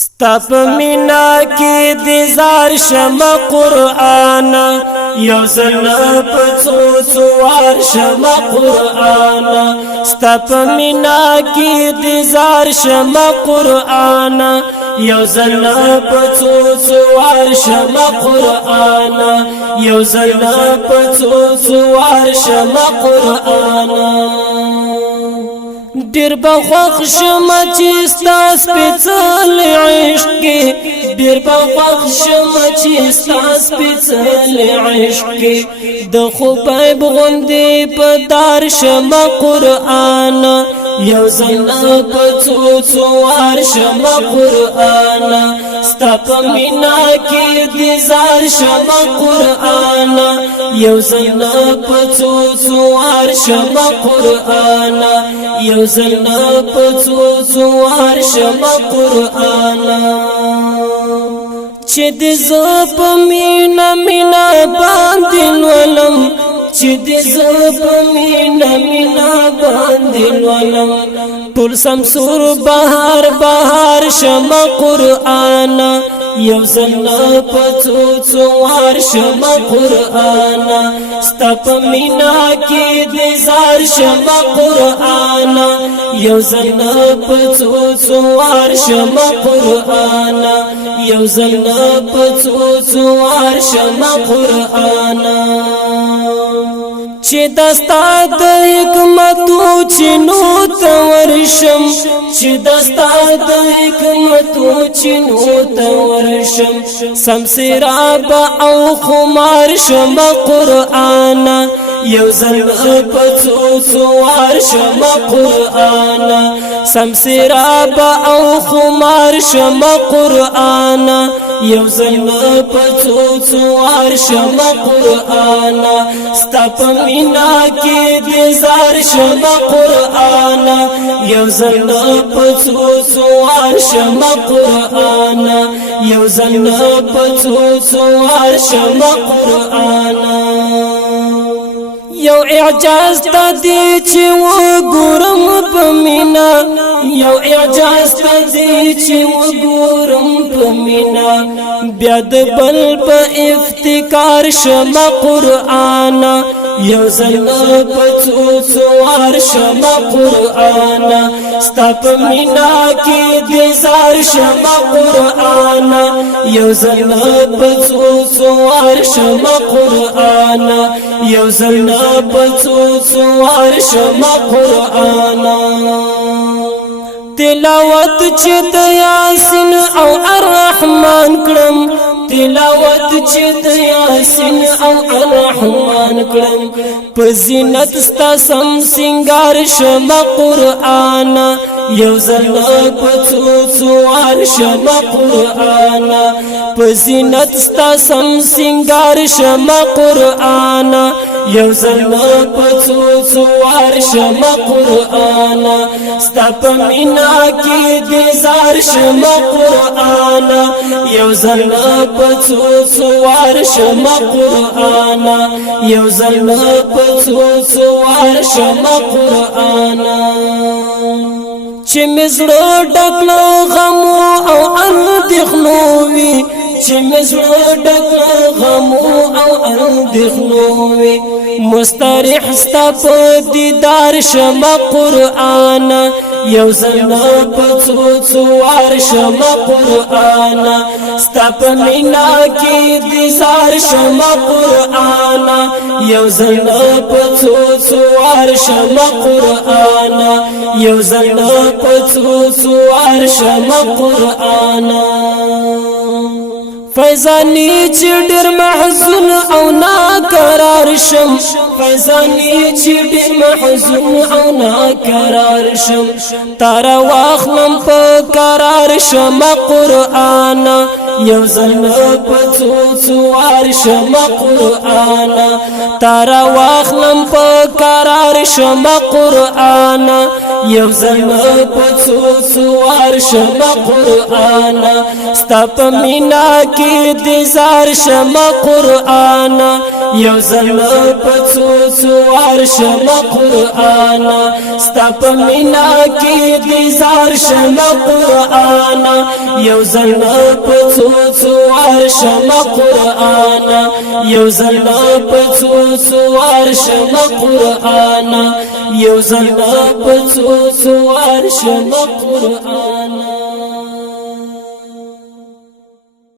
ستپ مینا کی دیزار شم قرآن یو زل پڅوار شم قرآن ستپ مینا کی دیزار شم قرآن یو زل پڅوار شم قرآن یو زل پڅوار شم قرآن ډیر بخښ شم چې ستاس پڅل عشق کې ډیر بخښ شم چې ستاس پڅل عشق کې د خوبایب غوندې په دار شم قرآن یو زل پڅوار شم قرآن ستپ مینا کې دیزار شم قرآن یو زل پڅوار شم قرآن یو زل پڅوار شم قرآن چې د زپ مینا مینا باندې ولم چې د زپ مینا باندې ولم ټول سمسور بهار شم قرآن یو زل پڅوار شم قرآن ستپ مینا کې دیزار شم قرآن یو زل پڅوار شم قرآن یو زل پڅوار شم قرآن چې دستا د حکمتو چینو تورشم چې دستا د حکمتو چینو تورشم سمسراب او خمار شم قرآن یو زل پڅوار شم قرآن سمسراب او خمار شم قرآن یو زل پڅوار شم قرآن ستپ مینا کې دیزار شم قرآن یو زل پڅوار شم قرآن یو زل پڅوار شم قرآن یو اعجاز تا دی چې وګورم په مینا یو اعجاز تا دی چې وګورم په مینا بیا د بل په افتکار شم قرآن یو زل پڅوار شم قرآن ستپ مینا کې دیزار شم قرآن یو زل پڅوار شم قرآن یو زل پڅوار شم قرآن تلاوت چې د یاسین او الرحمن کړم تلاوت چې د یاسین او الرحمن کړم په زینت ستا سم سنگار شم قرآن یو زل پڅوار شم قرآن په زینت ستا سم سنگار شم قرآن یو زل پڅوار شم قرآن ستپ مینا کې دیزار شم قرآن یو زل پڅوار شم قرآن یو زل پڅوار شم قرآن چې مزړه ډکلو غمو او اندېښنو وي چې مزړه ډکلو غمو او اندېښنو وي مستریح ستا په دیدار شم قرآن یو زل پڅوار شم قرآن ستپ مینا کې دیزار شم قرآن یو زل پڅوار شم قرآن یو زل پڅوار شم قرآن فیضانی چې ډېر محزون او ناقرار شم فیضانی چې ډېر محزون او ناقرار شم تار واخلم په قرار شم قرآن یو ځل په څو ورشم قرآن تارا واخلم په قرار شم قرآن یو ځل په څو ورشم قرآن ستا په مینا کې د زار شم قرآن یو ځل په څو ورشم قرآن ستا په مینا کې د زار شم قرآن یو ځل په څو ورشم قرآن یو ځل په څو ورشم قرآن یو ځل په څو ورشم قرآن